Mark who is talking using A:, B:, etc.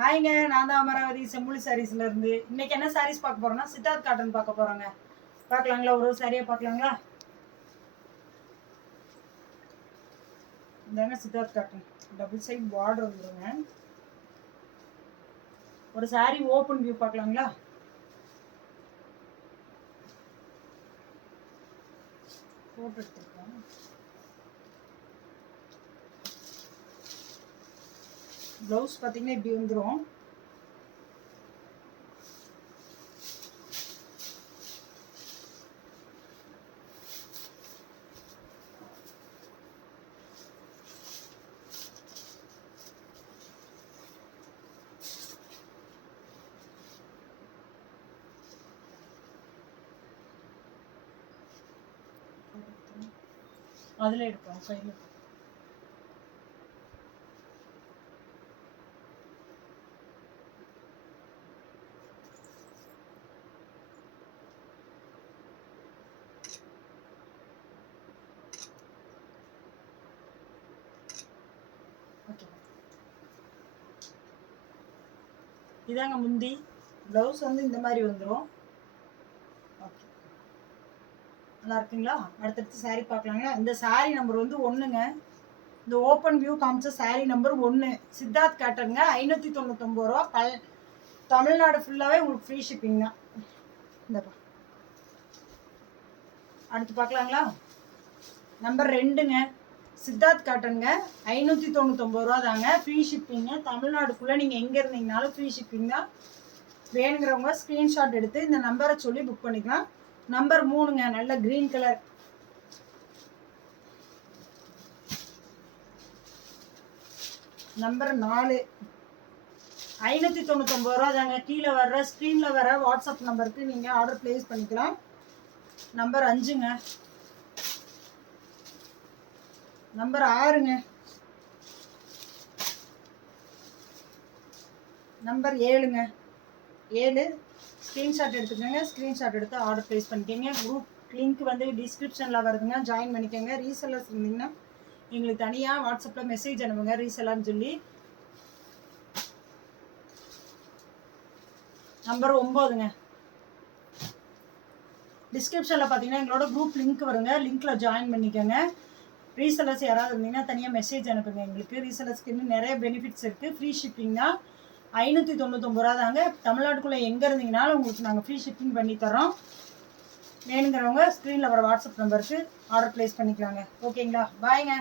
A: ஹாய்ங்க நான் தான் அமராவதி செம்புலி சாரீஸ்ல இருந்து. இன்னைக்கு என்ன சாரீஸ் பார்க்க போறோம்னா சித்தார்த் காட்டன் பார்க்க போறோங்க. பார்க்கலாங்களா? ஒரு சாரியா பார்க்கலாங்களா? இதாங்க Siddharth cotton double side border வந்துருங்க. ஒரு சாரி ஓப்பன் வியூ பார்க்கலாங்களா? போட்டு எடுத்துருக்கோம் ப்ளவுஸ் பார்த்தீங்கன்னா இப்படி வந்துடும் அதில் எடுப்போம் கையில் ஓகே இதாங்க முந்தி. ப்ளவுஸ் வந்து இந்த மாதிரி வந்துடும் ஓகே நல்லா இருக்குங்களா? அடுத்தடுத்து saree பார்க்கலாங்களா? இந்த saree நம்பர் வந்து ஒன்றுங்க இந்த ஓப்பன் வியூ காமிச்ச saree நம்பர் ஒன்று சித்தார்த் காட்டனுங்க. ஐநூற்றி தொண்ணூத்தொம்பது ரூபா. பல் தமிழ்நாடு ஃபுல்லாகவே உங்களுக்கு ஃப்ரீ ஷிப்பிங் தான். இந்தப்பா. அடுத்து பார்க்கலாங்களா? நம்பர் ரெண்டுங்க. சித்தார்த் காட்டனுங்க. ஐநூற்றி தொண்ணூத்தொம்பது ரூபா தாங்க. ஃப்ரீ ஷிப்பிங்க தமிழ்நாடுக்குள்ளே நீங்கள் எங்கே இருந்தீங்கனாலும் ஃப்ரீ ஷிப்பிங் தான். வேணுங்கிறவங்க ஸ்க்ரீன்ஷாட் எடுத்து இந்த நம்பரை சொல்லி புக் பண்ணிக்கலாம். நம்பர் மூணுங்க. நல்ல க்ரீன் கலர் நம்பர் நாலு. ஐநூற்றி தொண்ணூத்தொம்பது ரூபா தாங்க. கீழே வர்ற ஸ்க்ரீனில் வர வாட்ஸ்அப் நம்பருக்கு நீங்கள் ஆர்டர் ப்ளேஸ் பண்ணிக்கலாம். நம்பர் அஞ்சுங்க. நம்பர் ஆறுங்க. நம்பர் ஏழுங்க. ஏழு. ஸ்க்ரீன்ஷாட் எடுத்துக்கோங்க. ஸ்க்ரீன்ஷாட் எடுத்து ஆர்டர் ப்ளேஸ் பண்ணிக்கோங்க. குரூப் லிங்க் வந்து டிஸ்கிரிப்ஷனில் வருதுங்க. ஜாயின் பண்ணிக்கோங்க. ரீசெல்லர்ஸ் இருந்தீங்கன்னா எங்களுக்கு தனியாக வாட்ஸ்அப்பில் மெசேஜ் அனுப்புங்க. ரீசெல்லர்னு சொல்லி. நம்பர் ஒம்போதுங்க. டிஸ்கிரிப்ஷனில் பார்த்தீங்கன்னா எங்களோட குரூப் லிங்க் வருங்க. லிங்க்கில் ஜாயின் பண்ணிக்கோங்க. ரீசெல்லர்ஸ் யாராவது இருந்தீங்கன்னா தனியாக மெசேஜ் அனுப்புங்க. எங்களுக்கு ரீசெல்லர்ஸ்க்கு இன்னும் நிறைய பெனிஃபிட்ஸ் இருக்குது ஃப்ரீ ஷிப்பிங் தான் ஐநூற்றி தொண்ணூத்தொம்பது ரூபா தாங்க. தமிழ்நாட்டுக்குள்ளே எங்கே இருந்தீங்கனாலும் உங்களுக்கு நாங்கள் ஃப்ரீ ஷிப்பிங் பண்ணி தரோம் வேணுங்கிறவங்க ஸ்க்ரீனில் வர வாட்ஸ்அப் நம்பருக்கு ஆர்டர் ப்ளேஸ் பண்ணிக்கலாங்க. ஓகேங்களா பாய்ங்க